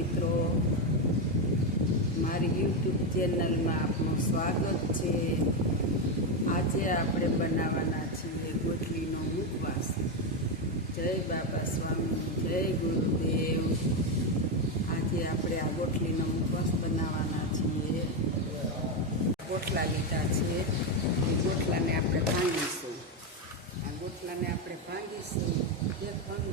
મિત્રો. મારી યુટ્યુબ ચેનલમાં આપનું સ્વાગત છે. આજે આપણે બનાવવાના છીએ ગોટલીનો ઉપવાસ. જય બાબા સ્વામી, જય ગુરુદેવ. આજે આપણે આ ગોટલીનો ઉપવાસ બનાવવાના છીએ. ગોટલા લીધા છે એ ગોટલાને આપણે ભાંગીશું આ ગોટલાને આપણે ભાંગીશું એક ભાંગ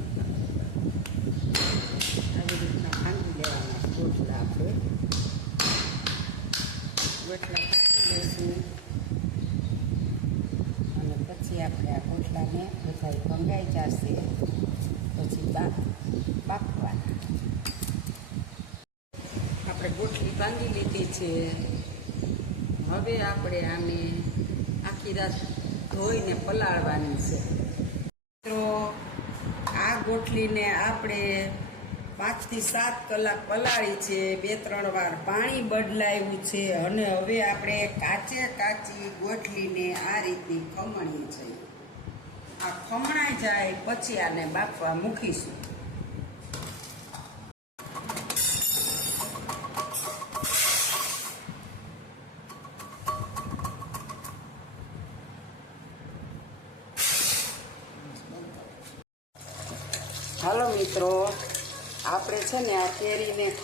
આવી રીતના ભાંગી લેવાના ગોટલા આપણે ગોટલા ભાંગી લઈશું અને પછી આપણે આ ગોટલાને બધા ભંગાઈ જશે પછી બાફ બાફવાના આપણે ગોટલી બાંધી લીધી છે. હવે આપણે આને આખી રાત ધોઈને પલાળવાની છે. મિત્રો, આ ગોઠલીને આપણે પાંચથી સાત કલાક પલાળી છે. બે, ત્રણ વાર પાણી બદલાયું છે અને હવે આપણે કાચે કાચી ગોઠલીને આ રીતની ખમણીએ છે. આ ખમણાઈ જાય પછી આને બાફવા મૂકીશું.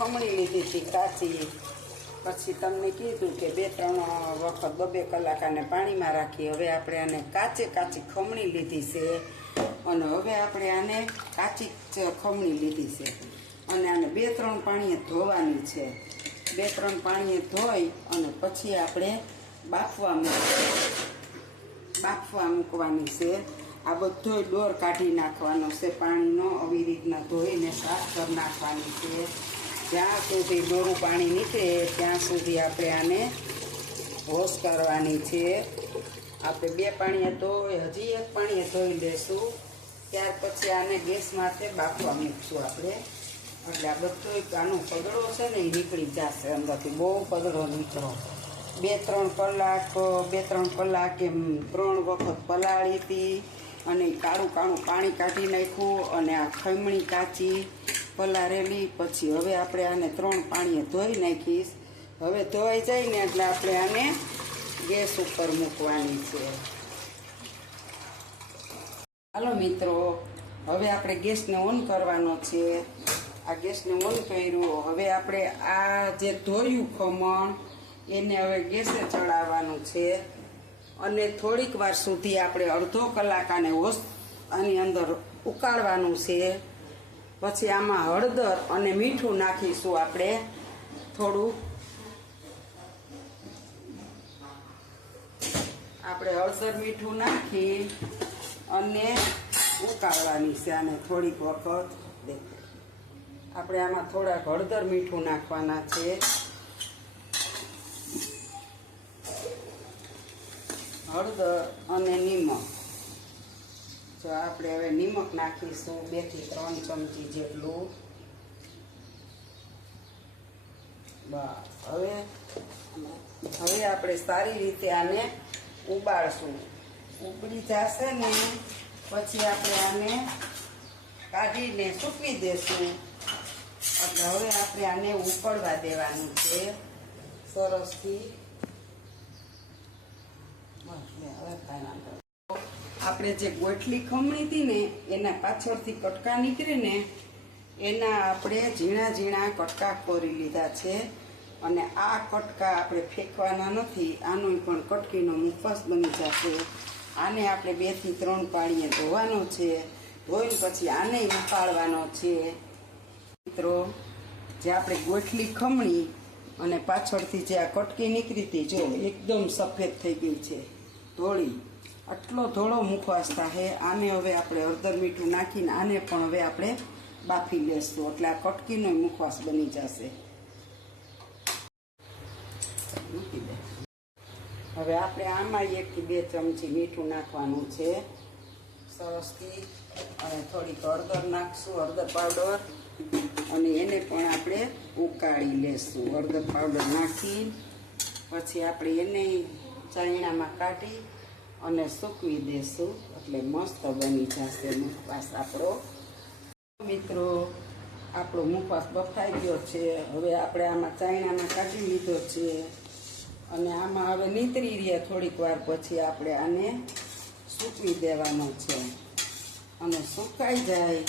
ખમણી લીધી હતી કાચી. પછી તમને કીધું કે બે, ત્રણ વખત બબે કલાક આને પાણીમાં રાખી. હવે આપણે આને કાચે કાચી ખમણી લીધી છે. અને હવે આપણે આને કાચી ખમણી લીધી છે. અને આને બે, ત્રણ પાણીએ ધોવાની છે. બે, ત્રણ પાણીએ ધોઈ અને પછી આપણે બાફવા મૂકીએ બાફવા મૂકવાની છે. આ બધો ડોર કાઢી નાખવાનો છે. પાણીનો આવી રીતના ધોઈને સાફ કરી નાખવાની છે. જ્યાં સુધી દોરું પાણી નીકળે, ત્યાં સુધી આપણે આને વોશ કરવાની છે. આપણે બે પાણીએ ધોઈ, હજી એક પાણીએ ધોઈ લેશું. ત્યાર પછી આને ગેસ માથે બાફવા મૂકશું આપણે. એટલે આ બધો આનો પગડો છે ને, એ નીકળી જશે અંદરથી. બહુ પગડો નીકળો. બે, ત્રણ કલાક, બે, ત્રણ કલાક એમ ત્રણ વખત પલાળી હતી. અને કાળું કાળું પાણી કાઢી નાખ્યું અને આ ખમણી કાચી પલાળેલી પછી હવે આપણે આને ત્રણ પાણીએ ધોઈ નાખીશ. હવે ધોવાઈ જાય ને એટલે આપણે આને ગેસ ઉપર મૂકવાની છે. હાલો મિત્રો, હવે આપણે ગેસને ઓન કરવાનો છે. આ ગેસને ઓન કર્યું. હવે આપણે આ જે ધોયું ખમણ, એને હવે ગેસે ચડાવવાનું છે. અને થોડીક વાર સુધી આપણે અડધો કલાક આને હોશ આની અંદર ઉકાળવાનું છે. પછી આમાં હળદર અને મીઠું નાખીશું આપણે. થોડું. આપણે હળદર મીઠું નાખી અને ઉકાળવાની છે આને થોડીક વખત આપણે આમાં થોડાક હળદર મીઠું નાખવાના છે. હળદર અને નિમક. જો આપણે હવે નિમક નાખીશું, બેથી ત્રણ ચમચી જેટલું. બસ, હવે હવે આપણે સારી રીતે આને ઉબાળશું. ઉબળી જશે ને, પછી આપણે આને કાઢીને સૂકવી દેશું. એટલે હવે આપણે આને ઉકળવા દેવાનું છે. સરસથી. આપણે જે ગોઠલી ખમણી હતી ને, એના પાછળથી કટકા નીકળે ને એના આપણે ઝીણા ઝીણા કટકા કોરી લીધા છે. અને આ કટકા આપણે ફેંકવાના નથી આનો પણ કટકીનો મુખવાસ બની જશે. આને આપણે બેથી ત્રણ પાણીએ ધોવાનો છે. ધોઈને પછી આને ઉપાડવાનો છે. મિત્રો, જે આપણે ગોઠલી ખમણી અને પાછળથી જે આ કટકી નીકળી હતી, જો એકદમ સફેદ થઈ ગઈ છે. ધોળી. આટલો ધોળો મુખવાસ થાય આને હવે આપણે હળદર મીઠું નાખીને આને પણ હવે આપણે બાફી લેશું. એટલે આ કટકીનો મુખવાસ બની જશે. હવે આપણે આમાં એકથી બે ચમચી મીઠું નાખવાનું છે. સરસથી અને થોડીક હળદર નાખશું, હળદર પાવડર. અને એને પણ આપણે ઉકાળી લેશું. હળદર પાવડર નાખી, પછી આપણે એને ચાયણામાં કાઢી અને સૂકવી દેશું. એટલે મસ્ત બની જશે મુખવાસ આપણો. મિત્રો, આપણો મુખવાસ બફાઈ ગયો છે. હવે આપણે આમાં ચાયણામાં કાઢી લીધો છે. અને આમાં હવે નીતરી રહ્યા થોડીક વાર પછી આપણે આને સૂકવી દેવાનો છે. અને સુકાઈ જાય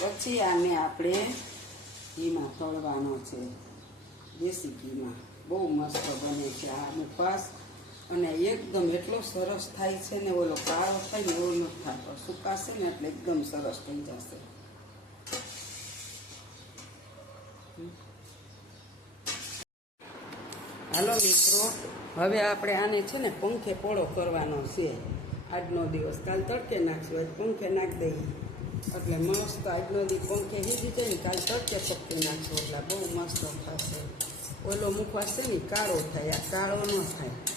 પછી આને આપણે ઘીમાં તળવાનો છે. દેશી ઘીમાં. બહુ મસ્ત બને છે આ મુખવાસ. અને એકદમ એટલો સરસ થાય છે ને ઓલો કાળો થાય ને નથી થતો. સુકાશે ને એટલે એકદમ સરસ થઈ જશે. હાલો મિત્રો, હવે આપણે આને છે ને પંખે પોળો કરવાનો છે. આજનો દિવસ કાલ તડકે નાખશું, આજ પંખે નાખી દઈએ. એટલે મસ્ત આજનો દી પંખે હીધી જાય ને કાલ તડકે પકડી નાખશું, એટલે બહુ મસ્ત થશે. ઓલો છે ને કાળો થાય, આ કાળો ન થાય.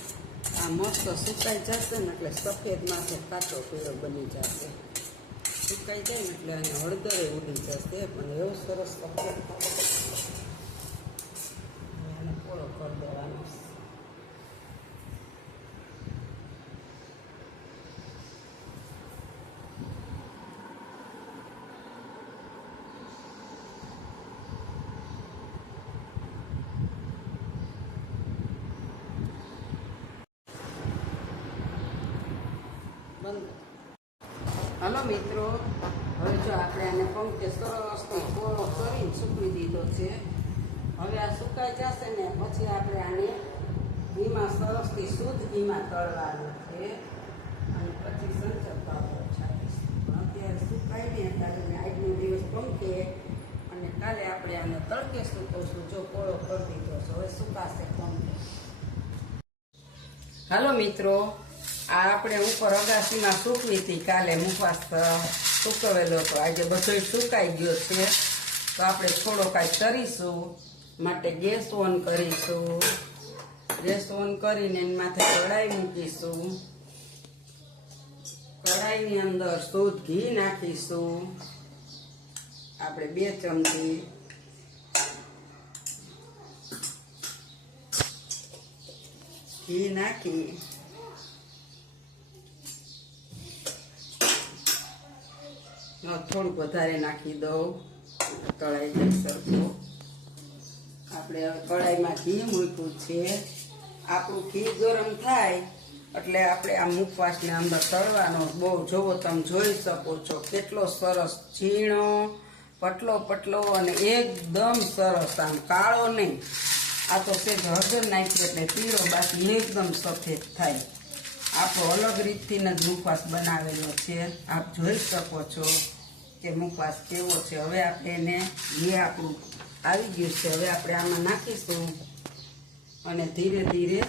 આ મસ્ત સુકાઈ જશે ને એટલે સફેદ માથે કાચો પીળો બની જશે. સુકાઈ જાય ને એટલે આને હળદરે ઉડી જશે, પણ એવો સરસ સફેદ હવે આને પોળો કરી દેવાનો છે. બંધ હાલો મિત્રો. હવે જો આપણે આને પંખે સરસ પોળો કરીને સૂકવી દીધો છે. હવે આ સુકાઈ જશે ને પછી આપણે આને ઘીમાં સરસથી શુદ્ધ ઘીમાં તળવાનું છે. અને પછી પણ અત્યારે સુકાઈ ને ત્યારે આજનો દિવસ પંખે. અને કાલે આપણે આને તડકે સૂકવશું જો કોળો કરી દીધો છે. હવે સુકાશે પંખે. હાલો, મિત્રો. આ આપણે ઉપર અગાસીમાં સૂકવી હતી કાલે મુખવાસ સૂકવેલો હતો. આજે બધો સુકાઈ ગયો છે. તો આપણે થોડો કાંઈ કરીશું માટે ગેસ ઓન કરીશું. ગેસ ઓન કરીને એની માથે કઢાઈ મૂકીશું. કઢાઈની અંદર શુદ્ધ ઘી નાખીશું. આપણે બે ચમચી ઘી નાખી થોડુંક વધારે નાખી દઉં. તળાઈ સરખું. આપણે હવે કઢાઈમાં ઘી મૂક્યું છે. આપણું ઘી ગરમ થાય એટલે આપણે આ મુખવાસને અંદર તળવાનો બહુ, જોવો તમે જોઈ શકો છો કેટલો સરસ ઝીણો, પટલો પટલો અને એકદમ સરસ આમ કાળો નહીં. આ તો તે હળદર નાખી એટલે પીળો બાકી એકદમ સફેદ થાય. આપણો અલગ રીતથી જ મુખવાસ બનાવેલો છે. આપ જોઈ શકો છો કે મુખવાસ કેવો છે. હવે આપણે એને ઘી આપણું આવી ગયું છે. હવે આપણે આમાં નાખીશું અને ધીરે ધીરે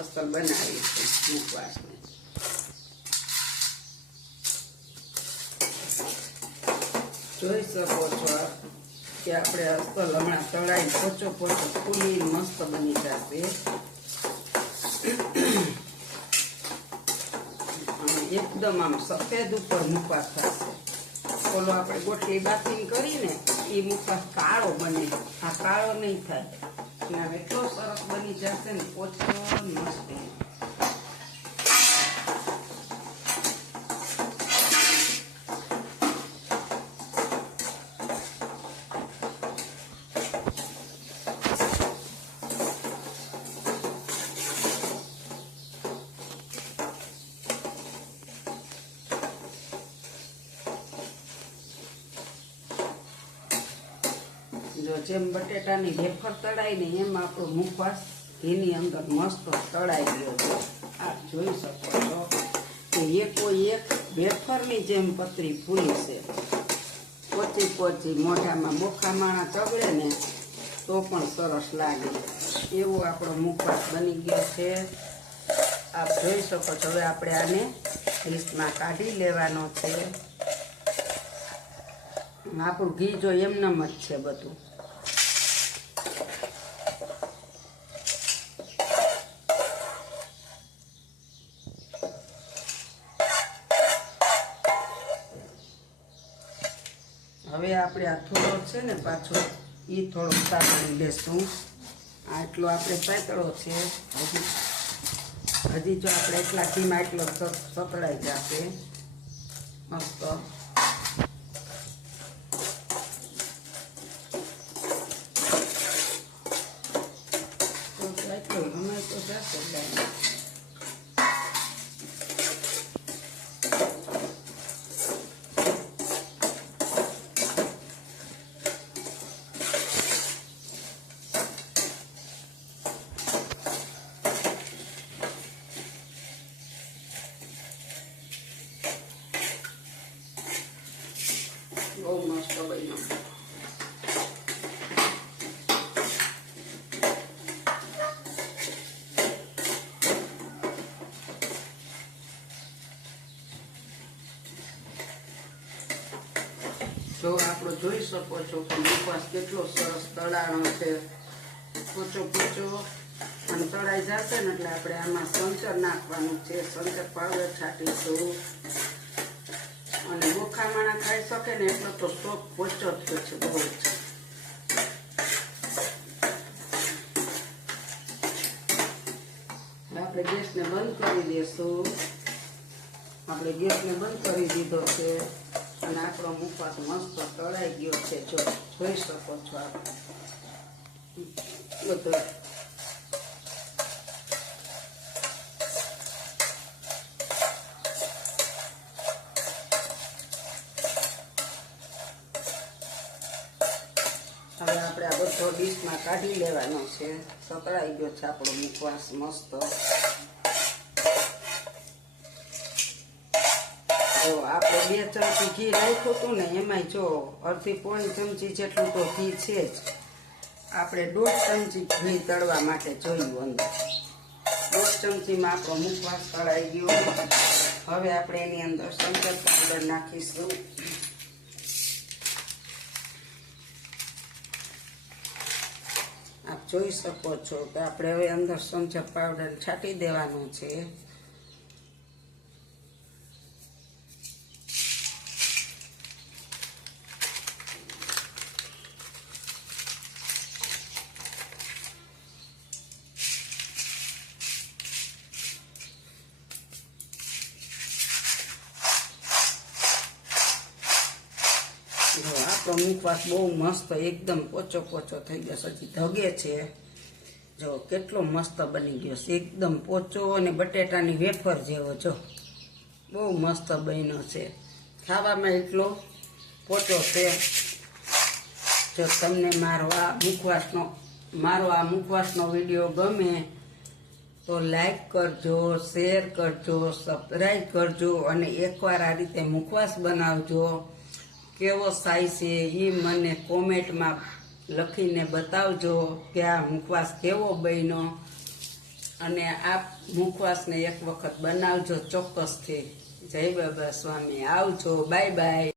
અસલ બનાવીશું મુખવાસને. જોઈ શકો છો કે આપણે અસલ હમણાં તળાઈ પોચો પોચો ફૂલી મસ્ત બની જશે. એકદમ આમ સફેદ ઉપર મુખવાસ થશે ઓલો આપણે ગોટલી બાફીને કરીને એ મુખવાસ કાળો બને. આ કાળો નહીં થાય. અને એટલો સરસ બની જશે ને ઓછો મસ્ત જો જેમ બટેટાની વેફર તળાય ને એમ આપણો મુખવાસ એની અંદર મસ્ત તળાઈ ગયો છે. આપ જોઈ શકો છો કે એકો એક વેફરની જેમ પતરી ફૂલી છે. પોચી પોચી મોઢામાં બોખા માણા ચગડે ને તો પણ સરસ લાગે. એવો આપણો મુખવાસ બની ગયો છે. આપ જોઈ શકો છો, હવે આપણે આને ડીશમાં કાઢી લેવાનો છે. આપણું ઘી જો એમનેમ જ છે બધું. હવે આપણે આ થોડો છે ને પાછો એ થોડો સાતળી લેશું આટલો આપણે પાતળો છે. હજી હજી જો આપણે એટલા ધીમા એટલો સતળાઈ જશે. મસ્ત બહુ મસ્ત બન્યો જો આપણો જોઈ શકો છો કે મુખવાસ કેટલો સરસ તળાણો છે. પોચો પોચો અને તળાઈ જશે ને એટલે આપણે આમાં સંચર નાખવાનું છે. સંચર પાવડર છાંટીશું. અને બોખામાણા ખાઈ શકે ને એટલો તો સ્ટોક પોચો જ છે, બહુ જ. આપણે ગેસને બંધ કરી દઈશું. આપણે ગેસને બંધ કરી દીધો છે. અને આપણો મુખવાસ મસ્ત તળાઈ ગયો છે. જો જોઈ શકો છો આપ. બધો. હવે આપણે આ બધો ડીશમાં કાઢી લેવાનો છે. સતળાઈ ગયો છે આપણો મુખવાસ મસ્ત. જો આપણે બે ચમચી ઘી રાખ્યું હતું ને એમાંય જો અડધી પોણી ચમચી જેટલું તો ઘી છે જ. આપણે દોઢ ચમચી ઘી તળવા માટે જોયું અંદર. દોઢ ચમચીમાં આપણો મુખવાસ તળાઈ ગયો. હવે આપણે એની અંદર શંકર પાવડર નાખીશું. આપ જોઈ શકો છો કે આપણે હવે અંદર સંચર પાવડર છાંટી દેવાનું છે. જો આપણો મુખવાસ બહુ મસ્ત એકદમ પોચો પોચો થઈ ગયો હજી ધગે છે. જો કેટલો મસ્ત બની ગયો છે. એકદમ પોચો અને બટેટાની વેફર જેવો જો. બહુ મસ્ત બન્યો છે. ખાવામાં એટલો પોચો છે. જો તમને મારો આ મુખવાસનો, મારો આ મુખવાસનો વીડિયો ગમે તો લાઈક કરજો, શેર કરજો, સબસ્ક્રાઈબ કરજો અને એકવાર આ રીતે મુખવાસ બનાવજો. કેવો સાઈઝ છે એ મને કોમેન્ટમાં લખીને બતાવજો કે આ મુખવાસ કેવો બન્યો. અને આ મુખવાસને એક વખત બનાવજો ચોક્કસથી. જય બાબા સ્વામી. આવજો. Bye bye